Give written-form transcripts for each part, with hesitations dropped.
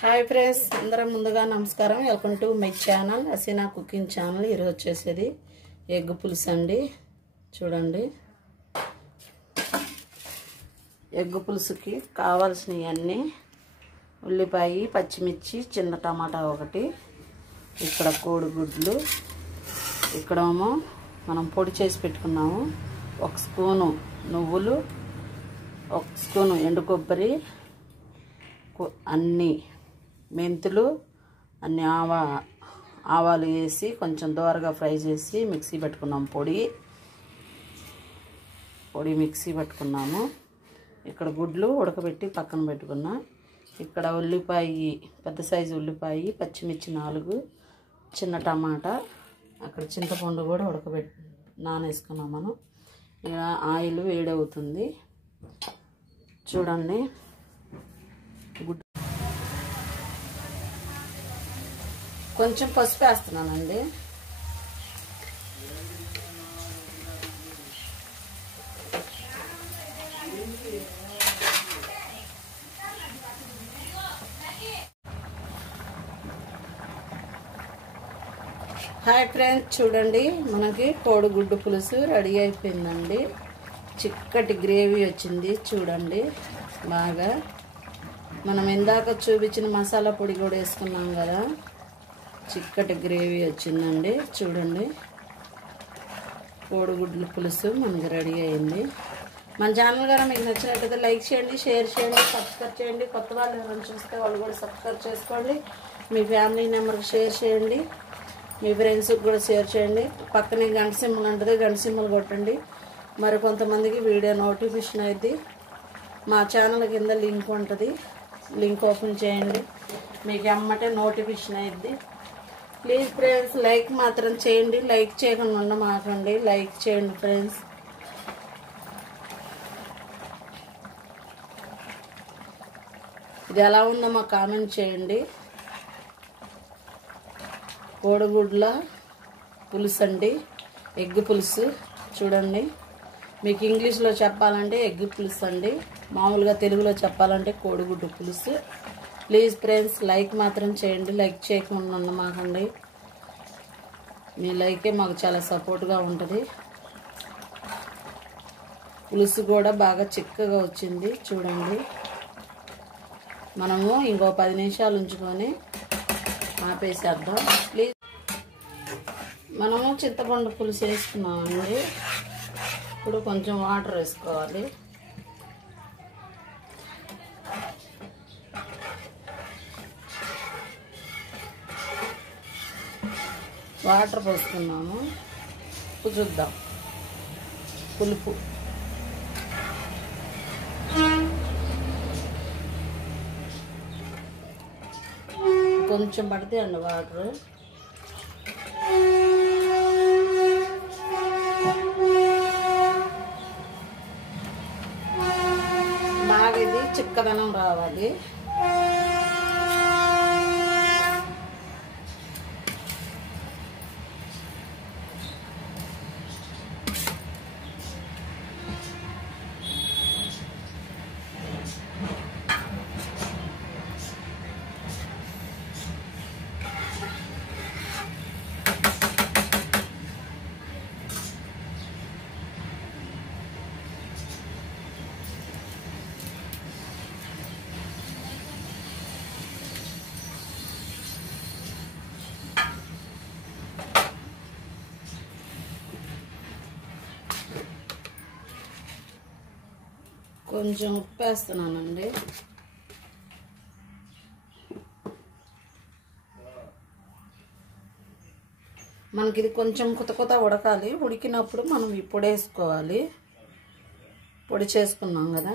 Hi friends, అందరం ముందుగా నమస్కారం. Welcome to my channel Haseena cooking channel. ఈరోజు వచ్చేసేది ఎగ్ పులుసు అండి. చూడండి, ఎగ్ పులుసుకి కావాల్సినవి అన్నీ: ఉల్లిపాయ, పచ్చిమిర్చి, చిన్న టమాటా ఒకటి, ఇక్కడ కోడిగుడ్లు, ఇక్కడేమో మనం పొడి చేసి పెట్టుకున్నాము, 1 స్పూను నువ్వులు, 1 స్పూను ఎండు కొబ్బరి, అన్నీ మెంతులు, అన్ని ఆవాలు వేసి కొంచెం దోరగా ఫ్రై చేసి మిక్సీ పెట్టుకున్నాము. పొడి మిక్సీ పెట్టుకున్నాము. ఇక్కడ గుడ్లు ఉడకబెట్టి పక్కన పెట్టుకున్నా. ఇక్కడ ఉల్లిపాయ, పెద్ద సైజు ఉల్లిపాయ, పచ్చిమిర్చి 4, చిన్న టమాటా, అక్కడ చింతపండు కూడా ఉడకబెట్టి నానేసుకున్నాం మనం. ఇలా ఆయిల్ వేడవుతుంది. చూడండి, గుడ్ కొంచెం పసుపు వేస్తున్నానండి. హాయ్ ఫ్రెండ్స్, చూడండి, మనకి కోడిగుడ్డు పులుసు రెడీ అయిపోయిందండి. చిక్కటి గ్రేవీ వచ్చింది. చూడండి, బాగా మనం ఇందాక చూపించిన మసాలా పొడి కూడా వేసుకున్నాం కదా, చిక్కటి గ్రేవీ వచ్చిందండి. చూడండి, కోడిగుడ్ల పులుసు మనకి రెడీ అయింది. మన ఛానల్ గారు మీకు నచ్చినట్లయితే లైక్ చేయండి, షేర్ చేయండి, సబ్స్క్రైబ్ చేయండి. కొత్త వాళ్ళు ఎవరైనా చూస్తే వాళ్ళు కూడా సబ్స్క్రైబ్ చేసుకోండి. మీ ఫ్యామిలీ మెంబర్కి షేర్ చేయండి, మీ ఫ్రెండ్స్కి కూడా షేర్ చేయండి. పక్కనే గంట సింబల్ ఉంటుంది, గంట సింబల్ కొట్టండి. మరి కొంతమందికి వీడియో నోటిఫికేషన్ అయింది. మా ఛానల్ కింద లింక్ ఉంటుంది, లింక్ ఓపెన్ చేయండి, మీకు ఎమ్మటే నోటిఫికేషన్ అయింది. ప్లీజ్ ఫ్రెండ్స్, లైక్ మాత్రం చేయండి, లైక్ చేయకుండా ఉండమాకండి, లైక్ చేయండి ఫ్రెండ్స్. ఇది ఎలా ఉందో మాకు కామెంట్ చేయండి. కోడిగుడ్ల పులుసు అండి, ఎగ్ పులుసు. చూడండి, మీకు ఇంగ్లీష్లో చెప్పాలంటే ఎగ్ పులుసు అండి, మామూలుగా తెలుగులో చెప్పాలంటే కోడిగుడ్డు పులుసు. ప్లీజ్ ఫ్రెండ్స్, లైక్ మాత్రం చేయండి, లైక్ చేయకుండా ఉండమాకండి. మీ లైకే మాకు చాలా సపోర్ట్గా ఉంటుంది. పులుసు కూడా బాగా చిక్కగా వచ్చింది. చూడండి, మనము ఇంకో 10 నిమిషాలు ఉంచుకొని ఆపేసేద్దాం. ప్లీజ్, మనము చింతపండు పులుసు వేసుకున్నామండి. ఇప్పుడు కొంచెం వాటర్ వేసుకోవాలి. వాటర్ పోసుకున్నాము. ఉప్పు చూద్దాం, పులుపు కొంచెం పడితే అండి వాటర్. బాగా ఇది చిక్కదనం రావాలి. కొంచెం ఉప్పు వేస్తున్నానండి. మనకి ఇది కొంచెం కొత్త ఉడకాలి. ఉడికినప్పుడు మనం ఈ పొడి వేసుకోవాలి. పొడి చేసుకున్నాం కదా,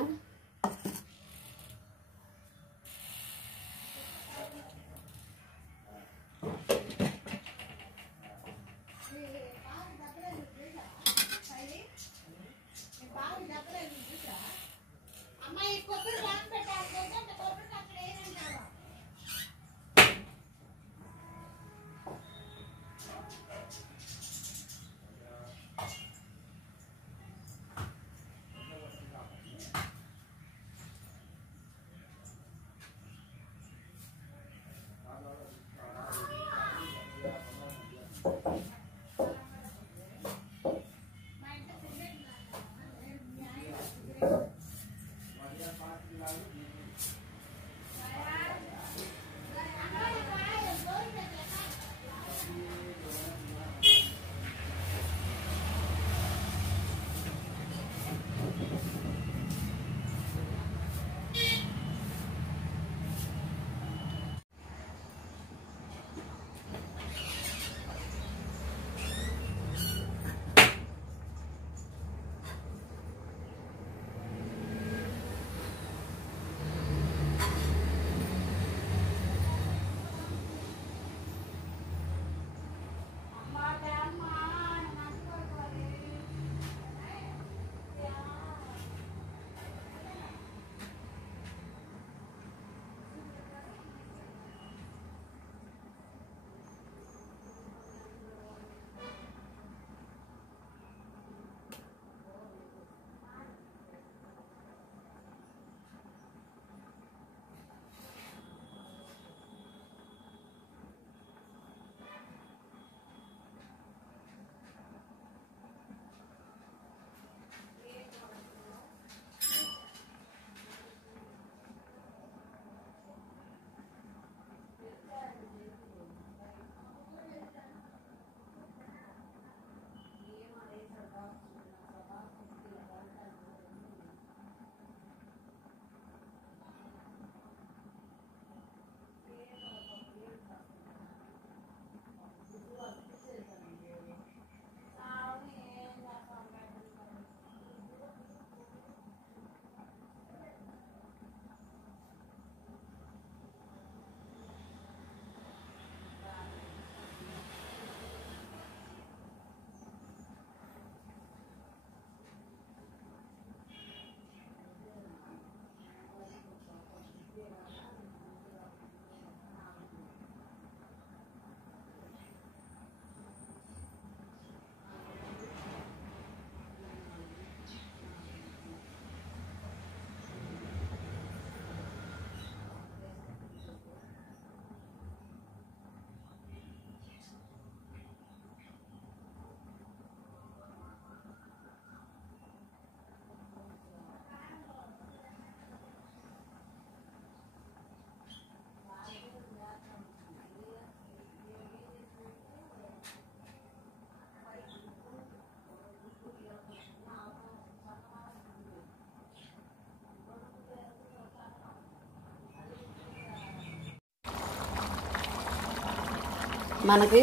మనకి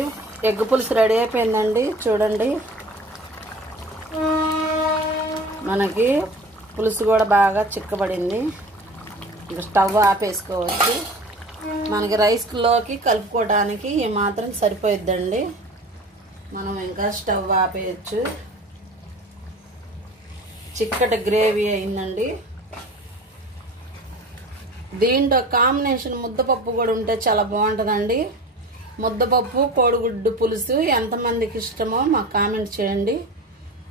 ఎగ్ పులుసు రెడీ అయిపోయిందండి. చూడండి, మనకి పులుసు కూడా బాగా చిక్కబడింది. ఇంకా స్టవ్ ఆపేసుకోవచ్చు. మనకి రైస్లోకి కలుపుకోవడానికి ఈ మాత్రం సరిపోయిద్దండి. మనం ఇంకా స్టవ్ ఆపేయచ్చు. చిక్కటి గ్రేవీ అయిందండి. దీంట్లో కాంబినేషన్ ముద్దపప్పు కూడా ఉంటే చాలా బాగుంటుందండి. ముద్దపప్పు కోడిగుడ్డు పులుసు ఎంతమందికి ఇష్టమో మాకు కామెంట్ చేయండి.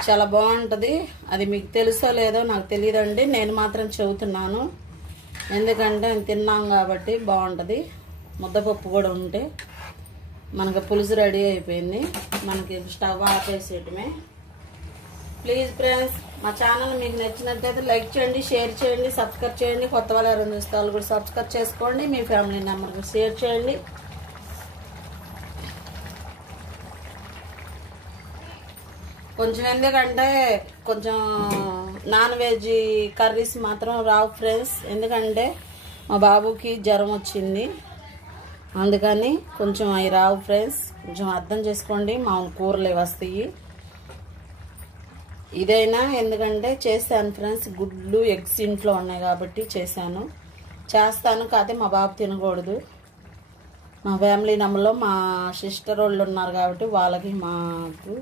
చాలా బాగుంటుంది. అది మీకు తెలుసో లేదో నాకు తెలియదండి, నేను మాత్రం చెబుతున్నాను. ఎందుకంటే నేను తిన్నాం కాబట్టి బాగుంటుంది. ముద్దపప్పు కూడా ఉంటే. మనకి పులుసు రెడీ అయిపోయింది. మనకి స్టవ్ ఆపేసేయటమే. ప్లీజ్ ఫ్రెండ్స్, మా ఛానల్ మీకు నచ్చినట్లయితే లైక్ చేయండి, షేర్ చేయండి, సబ్స్క్రైబ్ చేయండి. కొత్త వాళ్ళు ఎవరైనా చూస్తే వాళ్ళు కూడా సబ్స్క్రైబ్ చేసుకోండి. మీ ఫ్యామిలీ మెంబర్కి షేర్ చేయండి. కొంచెం ఎందుకంటే కొంచెం నాన్ వెజ్ కర్రీస్ మాత్రం రావు ఫ్రెండ్స్. ఎందుకంటే మా బాబుకి జ్వరం వచ్చింది, అందుకని కొంచెం అవి రావు ఫ్రెండ్స్. కొంచెం అర్థం చేసుకోండి. మా కూరలే వస్తాయి. ఇదైనా ఎందుకంటే చేశాను ఫ్రెండ్స్. గుడ్లు ఎగ్స్ ఇంట్లో ఉన్నాయి కాబట్టి చేస్తాను. కాకపోతే మా బాబు తినకూడదు. మా ఫ్యామిలీ నంబర్లో మా సిస్టర్ వాళ్ళు ఉన్నారు కాబట్టి వాళ్ళకి మాకు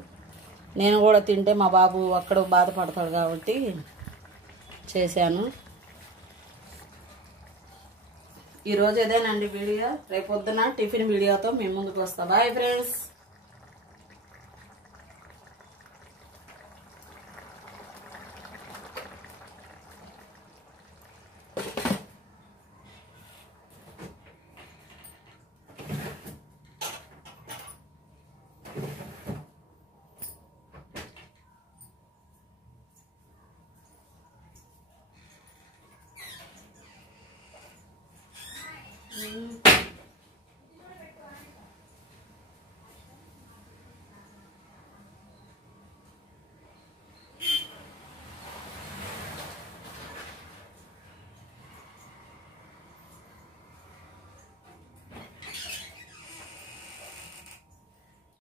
నేను కూడా తింటే మా బాబు అక్కడ బాధపడతాడు కాబట్టి చేశాను. ఈరోజు ఇదేనండి వీడియో. రేపొద్దున టిఫిన్ వీడియోతో మేము ముందుకు వస్తాం. Bye friends.